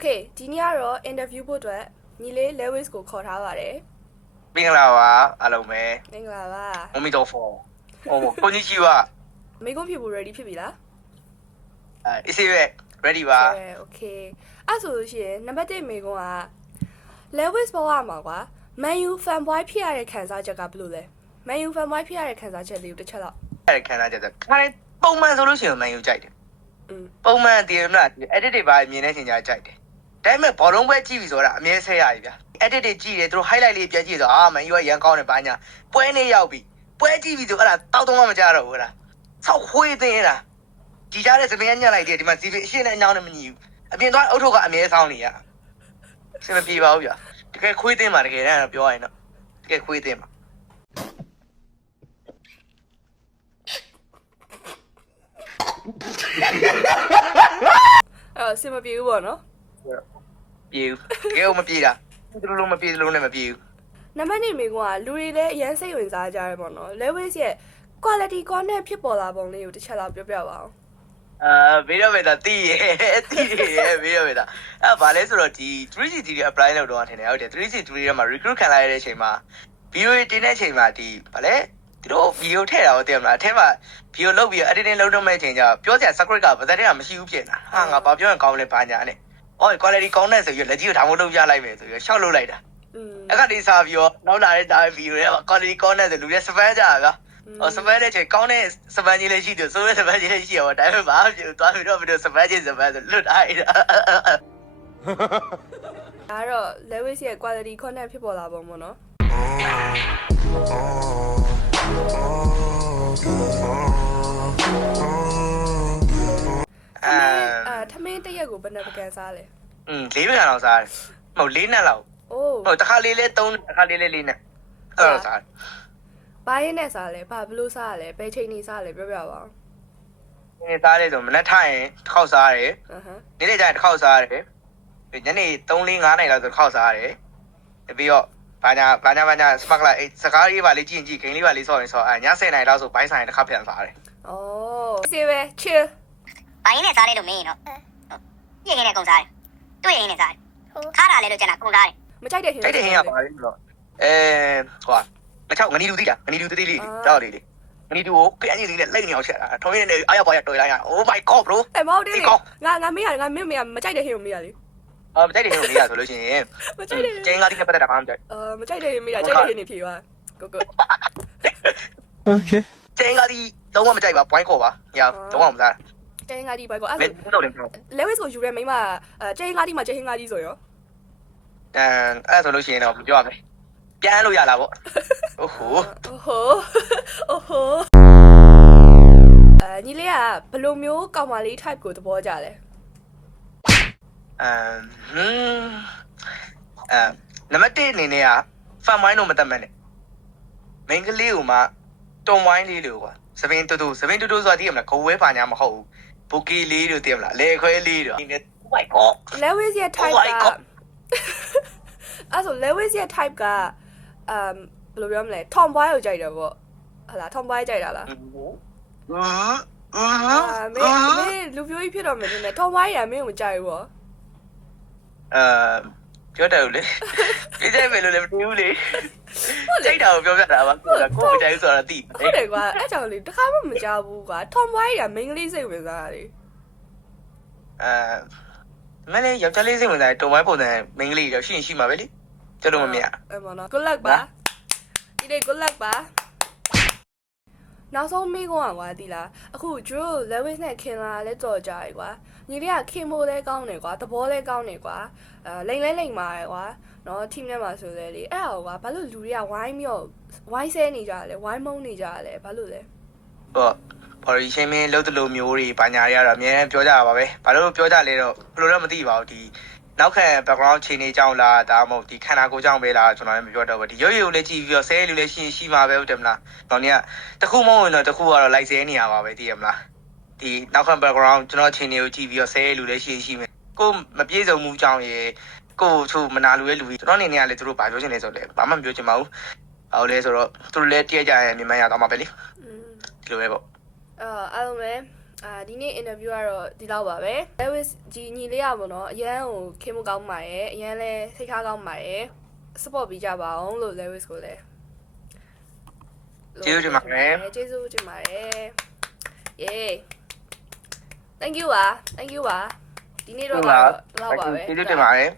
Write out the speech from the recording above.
Okay ဒီနေ့ကတော့ interview ဖို့အတွက်ညီလေး Lewis ကိုခေါ်ထားပါတယ်မင်္ဂလာပါအားလုံးပဲမင်္ဂလာပါမမီတော်ဖော်ဟိုကိုကြီးကြီးပါမိကုန်းဖြစ်ဖို့ ready ဖြစ်ပြီလားအေးစေးပဲ ready ပါ Okay အဲ့ဆိုလို့ရှိရင်နံပါတ်1မိကုန်းက Lewis ဘဝမှာကွာ Man U fanboy ဖြစ်ရတဲ့ခံစားချက်ကဘယ်လိုလဲ Man U fanboy ဖြစ်ရတဲ့ခံစားချက်လေးကိုတစ်ချက်တော့အဲ့ခံစားချက်ဆိုခါတိုင်းပုံမှန်ဆိုလို့ရှိရင်မန်ယူကြိုက်တယ်ပုံမှန်တည်ရမလား edit တွေပါမြင်တဲ့ချိန်ကျကြိုက်တယ်ဒါပေမဲ့ဘောလုံးပွဲကြည့်ပြီဆိုတာအမြဲဆဲရပြီဗျာ edit တွေကြည့်တယ်သူတို့ highlight လေးပြန်ကြည့်ဆိုမန်ယူကရန်ကောင်းတယ်ဘာညာပွဲနေရောက်ပြီပွဲကြည့်ပြီဆိုအဲ့ဒါတောက်တော့မှမကြတော့ဘူးလားဆောက်ခွေးသိင်းလားကြည်ကြတဲ့စပင်းညက်လိုက်တယ်ဒီမှာစီဗီအရှင်းနဲ့အညောင်းနဲ့မညီဘူးအပြင်သွားအုတ်ထုတ်ကအမြဲဆောင်းနေရစင်မပြေပါဘူးဗျာတကယ်ခွေးသိင်းမှာတကယ်တမ်းပြောရရင်တော့တကယ်ခွေးသိင်းမှာစင်မပြေဘူးပေါ့နော်ပြေဘူးတကယ်မပြေတာသူတို့လုံးမပြေလုံးနဲ့မပြေဘူးနံပါတ်2မိကုန်းကလူတွေလည်းအရင်စိတ်ဝင်စားကြရပေါ့နော် Lewis ရဲ့ quality content ဖြစ်ပေါ်လာပုံလေးကိုတစ်ချက်လောက်ပြောပြပါအောင်ဘေးရမေတာတီးရဲ့ဘေးရမေတာဘာလဲဆိုတော့ဒီ 3C3 တွေ apply လုပ်တော့ထင်တယ်ဟုတ်တယ် 3C3 ထဲမှာ recruit ခံလိုက်ရတဲ့အချိန်မှာ video တင်တဲ့အချိန်မှာဒီဘာလဲသူတို့ video ထည့်တာဟုတ်တယ်မလားအထက်မှာ video လုပ်ပြီး editing လုပ်တော့မဲ့အချိန်ကျပြောစရာ script ကဗသက်တဲ့ကမရှိဘူးဖြစ်နေတာငါဘာပြောရင်ကောင်းလဲဘာညာနဲ့quality ကောင်းတဲ့ဆိုပြီးလက်ကြီးကိုဒါမှမဟုတ်လုပ်ပြလိုက်မယ်ဆိုပြီးရှောက်လုပ်လိုက်တာအဲ့ကနေစားပြီးတော့နောက်လာတဲ့ဒါ video တွေက quality ကောင်းတဲ့ဆိုလူတွေစပန်းကြတာဗျာစပန်းတဲ့ချိန်ကောင်းတဲ့စပန်းကြီးလေးရှိတယ်ဆိုရဲစပန်းကြီးလေးရှိရောဒါပေမဲ့ဘာဖြစ်လို့သွားပြီးတော့ဘယ်လိုစပန်းကြီးစပန်းဆိုလွတ်ထားရတာဒါတော့ Lewis ရဲ့ quality content ဖြစ်ပေါ်လာပုံပေါ့နော်ထမင်းတရက်ကိုဘယ်နှပကံစားလဲ၄ပကံလောက်စားတယ်မဟုတ်၄နှစ်လောက်ဟုတ်တစ်ခါလေးလဲ၃တစ်ခါလေးလဲ၄နှစ်အဲ့လိုစားဘာရင်းနဲ့စားလဲဘာဘလို့စားလဲဘယ်ချိန်နေစားလဲပြောပြပါအောင်နေစားတယ်ဆိုမနက်ထိုင်တစ်ခေါက်စားတယ်နေ့နေ့ကျရင်တစ်ခေါက်စားတယ်ညနေ3 4 5နိုင်လောက်ဆိုတစ်ခေါက်စားတယ်ပြီးတော့ဘာညာစပတ်လိုက်စကားလေးပါလေးကြည့်ဂိမ်းလေးပါလေးဆော့ရင်ဆော့ည10နိုင်လောက်ဆိုဘိုင်းဆိုင်တစ်ခါပြန်စားတယ်စေပဲ chill ဘာရင်းနဲ့စားလဲလို့မင်းရင်တော့ပြည့်ရင်းနဲ့ကုန်စားတယ်တွေ့ရင်းနဲ့စားတယ်ခါတာလဲလို့ကျန်တာကုန်စားတယ်မကြိုက်တဲ့ဟင်းကြိုက်တဲ့ဟင်းကပါလေဆိုတော့ဟိုငါချောက်ငနီလူသိလားငနီလူသေးလေးကြောက်လေးငနီလူကိုပြန်ကြီးလေးနဲ့လိတ်နေအောင်ချက်တာထုံးရင်းနဲ့အားရပေါ်ရတွေ့လိုက်ရ Oh my god bro မောင်လေးငါမေးရငါမင်းမကြိုက်တဲ့ဟင်းကိုမေးရလေမကြိုက်တဲ့ဟင်းကိုမေးရဆိုလို့ရှိရင်မကြိုက်တဲ့ကျင်းကားတိနဲ့ပတ်သက်တာမှမကြိုက်မကြိုက်တဲ့ဟင်းမေးတာကြိုက်တဲ့ဟင်းနေဖြေပါကိုကို Okay ကျင်းကားတိလုံးဝမကြိုက်ပါ point ခေါ်ပါညာလုံးဝမစားကျင်းကားတိဘိုက်ကိုအဲ့ Lewis ကိုယူရဲမိမကျင်းကားတိမှာကျင်းကားတိဆိုရောအဲ့ဆိုလို့ရှိရင်တော့ပြောရမယ်ပြန်လို့ရလားပေါ့โอ้โหညီလေးကဘယ်လိုမျိုးကောင်မလေး type ကိုသဘောကျလဲနံပါတ်1အနေနဲ့က fan wine တော့မတတ်မှန်းနဲ့ main ကလေးကိုမှတုံဝိုင်းလေးလို့ကွာစပင်းတူဆိုတာသိရမလားကိုဝဲပါညာမဟုတ်ဘူးဘူကီလေးလို့သိရမလားလေခွဲလေးတော့ Oh my god Lewis ရဲ့ type ကအဲ့ဆို Lewis ရဲ့ type ကဘယ်လိုပြောမလဲ tomboy ကိုကြိုက်တယ်ပေါ့ဟလာ tomboy ကြိုက်တာလားမင်းလူပြိုးကြီးဖြစ်တော့မယ်နဲ့ tomboy ရမင်းကိုမကြိုက်ဘူးပေါ့ပြောတယ်လေပြကြိုက်မယ်လို့လည်းမသိဘူးလေကြိုက်တာကိုပြောပြတာပါကိုမကြိုက်ဘူးဆိုတော့သိဟုတ်တယ်ကွာအဲ့ကြောင့်လေတခါမှမကြောက်ဘူးကွာ tomboy ရမင်းကလေးစိတ်ဝင်စားတာလေမလေးယောက်ျားလေးစိတ်ဝင်စားတယ်တုံဝိုင်းပုံစံမင်းကလေးတော့ရှိရင်ရှိမှာပဲလေကျတော့မမြင်အဲ့မနော် good luck ပါဒီနေ့ good luck ပါနောက်ဆုံးမိကွာကွာဒီလားအခု Drew Lewis နဲ့ခင်လာလဲကြော်ကြရကွာညီလေးကခင်မိုးလဲကောင်းတယ်ကွာသဘောလဲကောင်းတယ်ကွာလိန်လဲမာရယ်ကွာနော် team ထဲမှာဆိုလဲလေအဲ့ဒါကွာဘာလို့လူတွေကဝိုင်းမျိုးဝိုင်းဆဲနေကြလဲဝိုင်းမုန်းနေကြလဲဘာလို့လဲဟုတ်ဘော်ရီရှင်းမင်းလို့တလို့မျိုးတွေဘာညာတွေကတော့အများပြောကြတာပါပဲဘာလို့ပြောကြလဲတော့ဘယ်လိုတော့မသိပါဘူးဒီနောက်ခံ background ခြေနေကြောင်းလားဒါမှမဟုတ်ဒီခန္ဓာကိုယ်ကြောင်းပဲလားကျွန်တော်လည်းမပြောတော့ဘူးဒီရုပ်ရည်ကိုလည်းကြည့်ပြီးတော့ဆဲလူလည်းရှိမှာပဲဟုတ်တယ်မလား။တော့နေကတခုမဟုတ်ရင်တော့တခုကတော့လိုက်ဆဲနေရပါပဲသိရမလား။ဒီနောက်ခံ background ကျွန်တော်ခြေနေကိုကြည့်ပြီးတော့ဆဲလူလည်းရှိမယ်။ကိုမပြေစုံမှုကြောင်းရေကိုချို့မနာလူရဲ့လူကြီးကျွန်တော်အနေနဲ့ကလည်းသူတို့ဘာပြောချင်လဲဆိုတော့ဘာမှမပြောချင်ပါဘူး။ဟုတ်လဲဆိုတော့သူတို့လည်းတည့်ကြရင်မြန်မာရတော့မှာပဲလေ။ဒီလိုပဲပေါ့အားလုံးပဲ ဒီနေ့ interview ကတော့ဒီလောက်ပါပဲ Lewis ဒီညီလေးอ่ะပေါ့နော်အရန်ကိုခင်မကောင်းပါရဲ့အရန်လဲစိတ်ထားကောင်းပါရဲ့ support ပေးကြပါအောင်လို့ Lewis ကိုလည်း ကျေးဇူးတင်ပါတယ် ကျေးဇူးတင်ပါတယ် yay thank you ပါဒီနေ့တော့လောက်ပါပဲ ကျေးဇူးတင်ပါတယ်